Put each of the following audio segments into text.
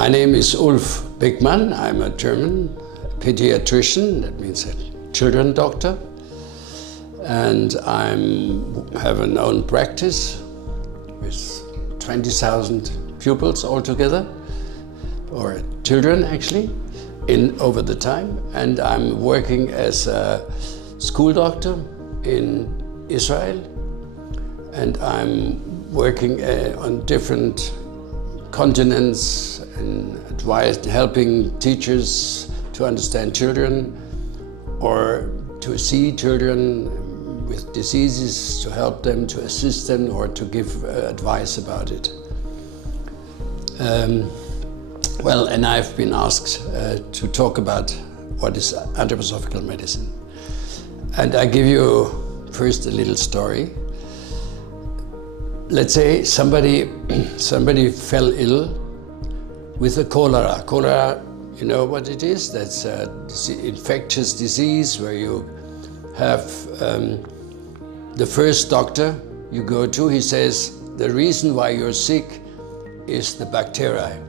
My name is Ulf Beckmann. I'm a German pediatrician, that means a children doctor. And I have an own practice with 20,000 pupils altogether, or children actually, over the time. And I'm working as a school doctor in Israel. And I'm working on different continents and helping teachers to understand children or to see children with diseases, to help them, to assist them, or to give advice about it. And I've been asked to talk about what is anthroposophical medicine. And I give you first a little story. Let's say somebody fell ill with a cholera. Cholera, you know what it is? That's an infectious disease where you have the first doctor you go to, he says, the reason why you're sick is the bacteria,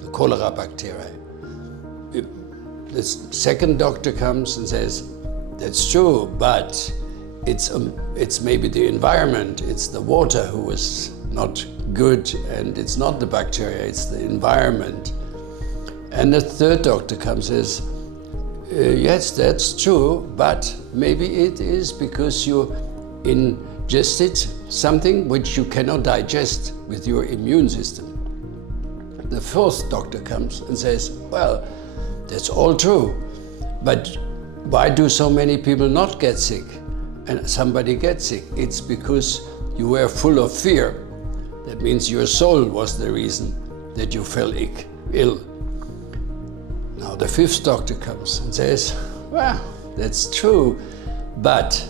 the cholera bacteria. The second doctor comes and says, that's true, but it's maybe the environment, it's the water who was not good, and it's not the bacteria, it's the environment. And the third doctor comes and says, yes, that's true, but maybe it is because you ingested something which you cannot digest with your immune system. The fourth doctor comes and says, well, that's all true, but why do so many people not get sick? And somebody gets sick, it's because you were full of fear. That means your soul was the reason that you fell ill. Now the fifth doctor comes and says, well, that's true, but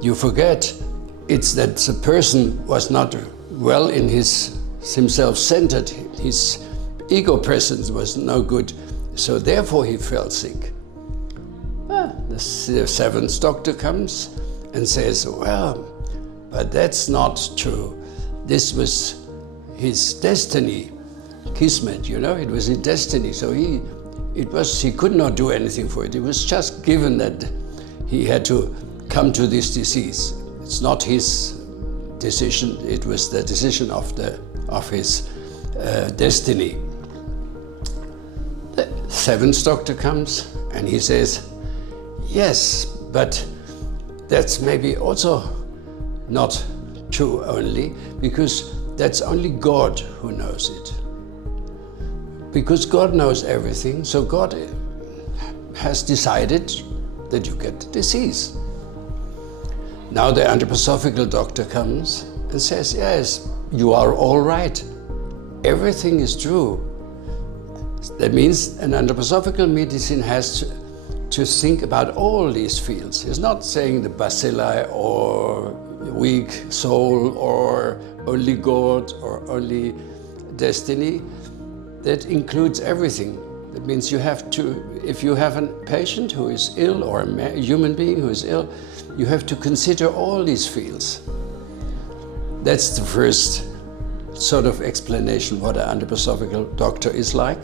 you forget it's that the person was not well in himself centered, his ego presence was no good, so therefore he fell sick. The seventh doctor comes and says, well, but that's not true. This was his destiny, kismet, you know, it was his destiny. So he could not do anything for it. It was just given that he had to come to this disease. It's not his decision, it was the decision of his destiny. The seventh doctor comes and he says, yes, but that's maybe also not true only, because that's only God who knows it. Because God knows everything, so God has decided that you get the disease. Now the anthroposophical doctor comes and says, yes, you are all right. Everything is true. That means an anthroposophical medicine has to think about all these fields. It's not saying the bacilli or weak soul or only God or only destiny. That includes everything. That means you have to, if you have a patient who is ill or a human being who is ill, you have to consider all these fields. That's the first sort of explanation what an anthroposophical doctor is like.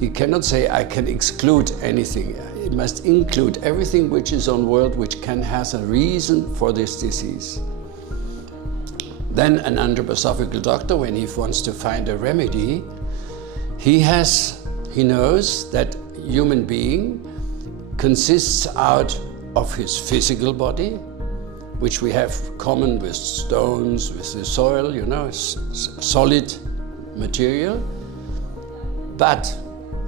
He cannot say, I can exclude anything. It must include everything which is on world which has a reason for this disease. Then an anthroposophical doctor, when he wants to find a remedy, he knows that human being consists out of his physical body, which we have common with stones, with the soil, you know, solid material. But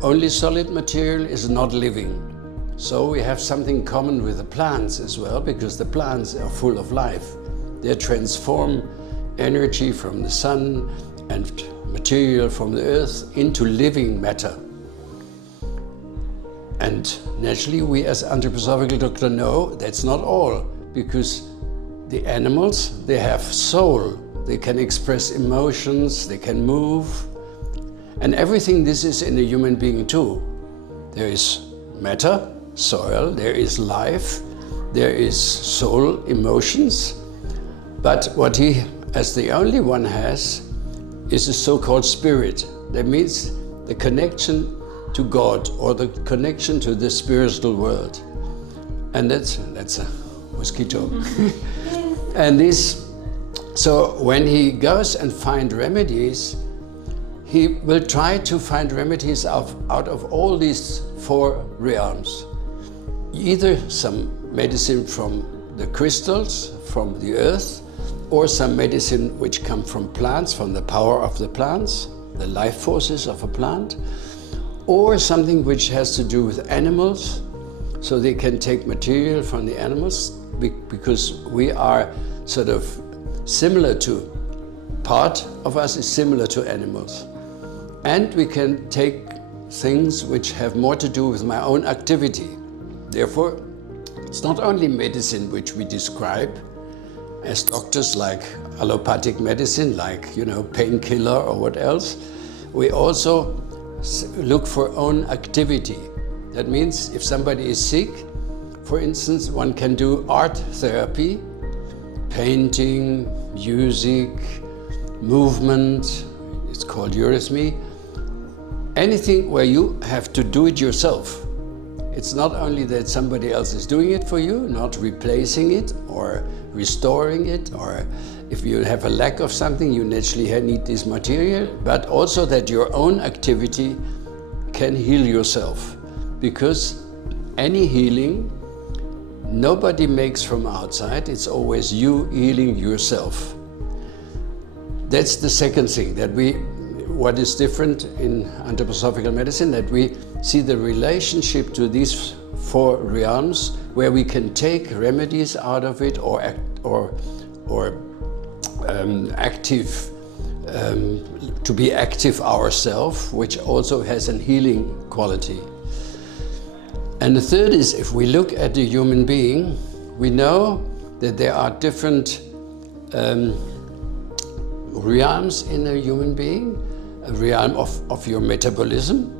only solid material is not living. So we have something common with the plants as well, because the plants are full of life. They transform energy from the sun and material from the earth into living matter. And naturally, we as anthroposophical doctor know that's not all, because the animals, they have soul. They can express emotions, they can move. And everything this is in a human being too. There is matter, soil, there is life, there is soul, emotions. But what he, as the only one has, is a so-called spirit. That means the connection to God or the connection to the spiritual world. And that's a mosquito. And this, so when he goes and finds remedies, he will try to find remedies out of all these 4 realms. Either some medicine from the crystals, from the earth, or some medicine which come from plants, from the power of the plants, the life forces of a plant, or something which has to do with animals, so they can take material from the animals, because we are sort of similar to, part of us is similar to animals. And we can take things which have more to do with my own activity. Therefore, it's not only medicine which we describe as doctors, like allopathic medicine, like, painkiller or what else. We also look for own activity. That means if somebody is sick, for instance, one can do art therapy, painting, music, movement, it's called eurythmy. Anything where you have to do it yourself. It's not only that somebody else is doing it for you, not replacing it or restoring it, or if you have a lack of something, you naturally need this material, but also that your own activity can heal yourself. Because any healing, nobody makes from outside, it's always you healing yourself. That's the second thing, that what is different in anthroposophical medicine, that we see the relationship to these 4 realms, where we can take remedies out of it, or active, to be active ourselves, which also has a healing quality. And the third is, if we look at the human being, we know that there are different realms in a human being. A realm of your metabolism,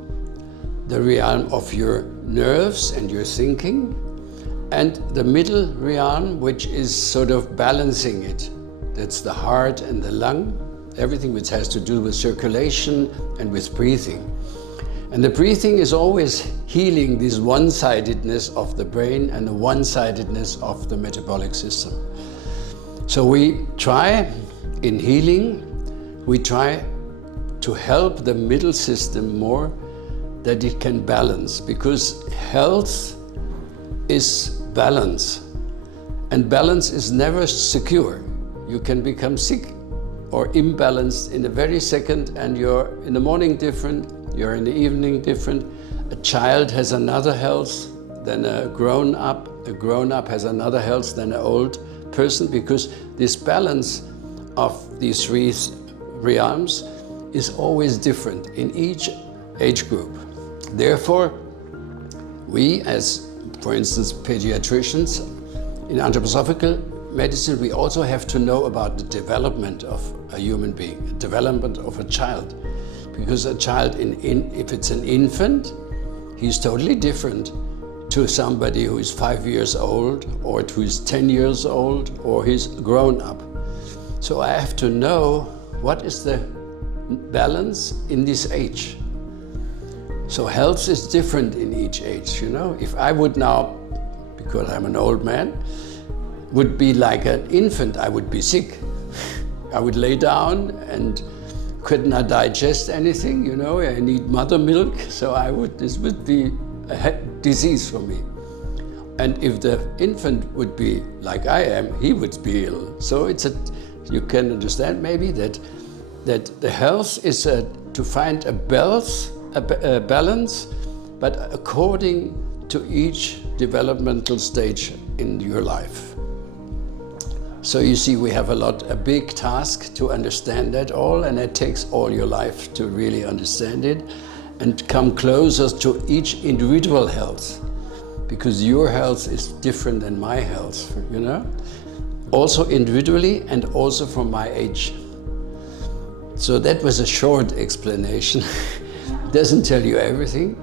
the realm of your nerves and your thinking, and the middle realm, which is sort of balancing it. That's the heart and the lung, everything which has to do with circulation and with breathing. And the breathing is always healing this one-sidedness of the brain and the one-sidedness of the metabolic system. So we try, in healing, we try to help the middle system more, that it can balance, because health is balance, and balance is never secure. You can become sick or imbalanced in a very second, and you're in the morning different, you're in the evening different. A child has another health than a grown-up has another health than an old person, because this balance of these 3 realms is always different in each age group. Therefore, we as, for instance, pediatricians in anthroposophical medicine, we also have to know about the development of a human being, the development of a child. Because a child, if it's an infant, he's totally different to somebody who is 5 years old, or who is 10 years old, or he's grown up. So I have to know what is the balance in this age. So health is different in each age, If I would now, because I'm an old man, would be like an infant, I would be sick. I would lay down and could not digest anything, I need mother milk, so this would be a disease for me. And if the infant would be like I am, he would be ill. So you can understand maybe that the health is to find a balance, but according to each developmental stage in your life. So you see, we have a big task to understand that all, and it takes all your life to really understand it and come closer to each individual health, because your health is different than my health, Also individually and also from my age. So that was a short explanation. Doesn't tell you everything,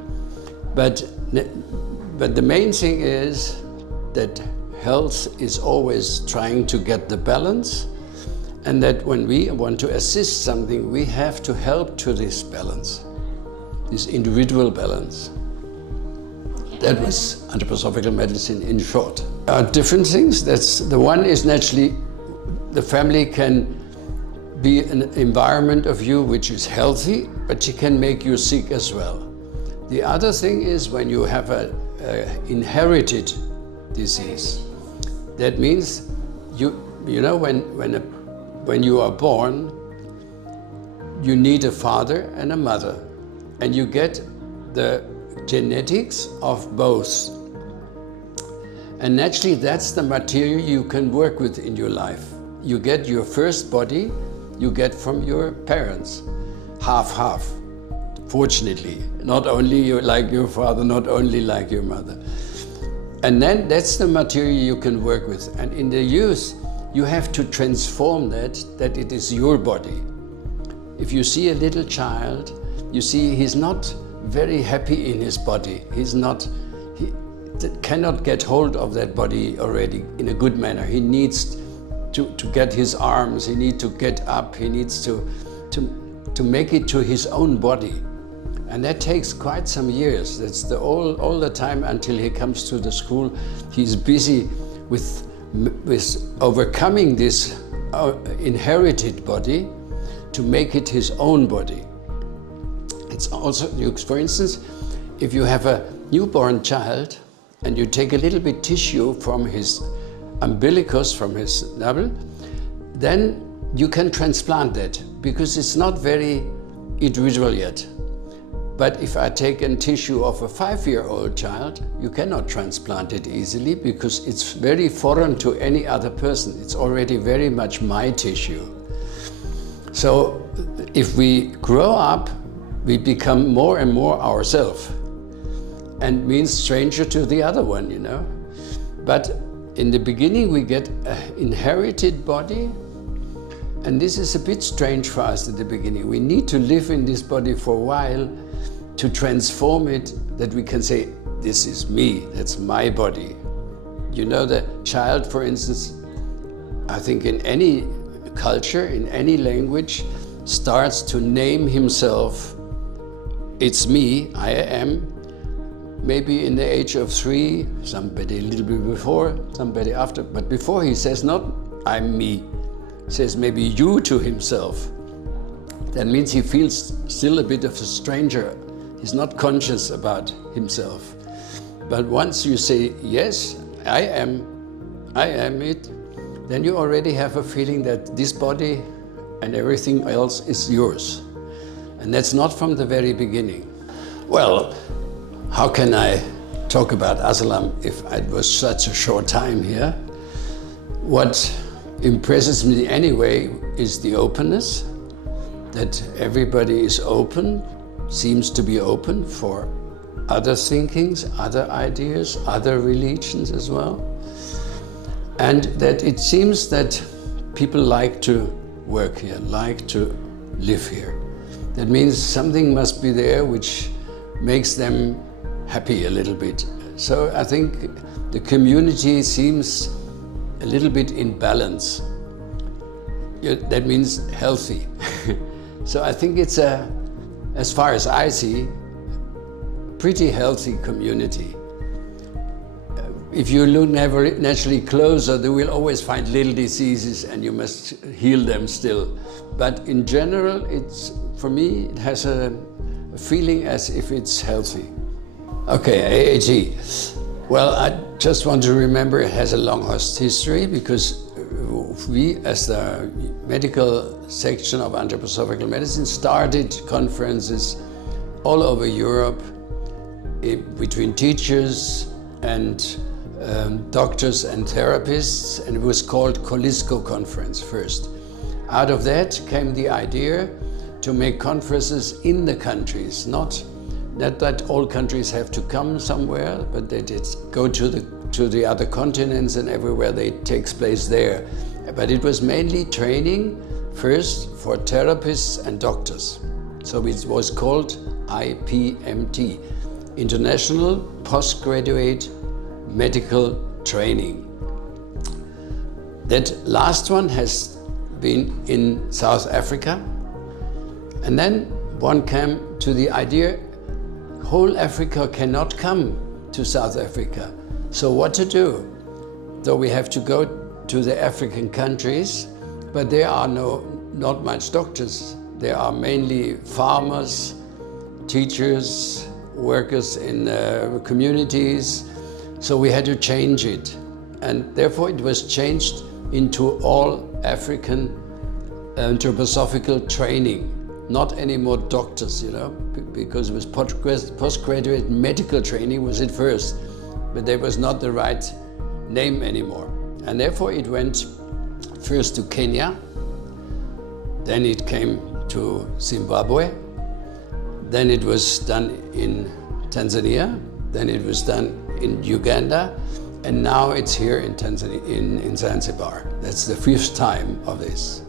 but the main thing is that health is always trying to get the balance, and that when we want to assist something, we have to help to this balance. this individual balance. That was anthroposophical medicine in short. Different things. The one is naturally the family can be an environment of you which is healthy, but it can make you sick as well. The other thing is when you have a inherited disease. That means when you are born, you need a father and a mother, and you get the genetics of both. And naturally, that's the material you can work with in your life. You get your first body, you get from your parents, half-half. Fortunately, not only like your father, not only like your mother. And then that's the material you can work with. And in the youth, you have to transform that it is your body. If you see a little child, you see he's not very happy in his body. He cannot get hold of that body already in a good manner. He needs to get his arms, he needs to get up, he needs to make it to his own body. And that takes quite some years. That's all the time until he comes to the school. He's busy with overcoming this inherited body to make it his own body. It's also, for instance, if you have a newborn child and you take a little bit tissue from his umbilicus, from his navel, then you can transplant that because it's not very individual yet. But if I take a tissue of a 5-year-old child, you cannot transplant it easily because it's very foreign to any other person. It's already very much my tissue. So if we grow up, we become more and more ourselves, and means stranger to the other one, you know. But in the beginning, we get an inherited body, and this is a bit strange for us at the beginning. We need to live in this body for a while to transform it, that we can say, this is me, that's my body. You know, the child, for instance, I think in any culture, in any language, starts to name himself, it's me, I am, maybe in the age of 3, somebody a little bit before, somebody after, but before he says not, I'm me, he says maybe you to himself. That means he feels still a bit of a stranger. He's not conscious about himself. But once you say, yes, I am it, then you already have a feeling that this body and everything else is yours. And that's not from the very beginning. Well, how can I talk about Assalam if it was such a short time here? What impresses me anyway is the openness, that everybody is open, seems to be open for other thinkings, other ideas, other religions as well. And that it seems that people like to work here, like to live here. That means something must be there which makes them happy a little bit. So I think the community seems a little bit in balance. That means healthy. So I think it's as far as I see, pretty healthy community. If you look naturally closer, they will always find little diseases and you must heal them still. But in general, for me, it has a feeling as if it's healthy. Okay, AAT. Well, I just want to remember it has a long history because we, as the medical section of anthroposophical medicine, started conferences all over Europe between teachers and doctors and therapists, and it was called Colisco Conference first. Out of that came the idea to make conferences in the countries, not that all countries have to come somewhere, but they did go to the other continents, and everywhere they takes place there. But it was mainly training first for therapists and doctors. So it was called IPMT, International Postgraduate Medical Training. That last one has been in South Africa. And then one came to the idea, whole Africa cannot come to South Africa. So what to do? So we have to go to the African countries, but there are not much doctors. There are mainly farmers, teachers, workers in communities. So we had to change it. And therefore it was changed into all African anthroposophical training. Not anymore doctors, because it was postgraduate medical training was at first, but there was not the right name anymore. And therefore it went first to Kenya, then it came to Zimbabwe, then it was done in Tanzania, then it was done in Uganda, and now it's here in Tanzania, in Zanzibar. That's the fifth time of this.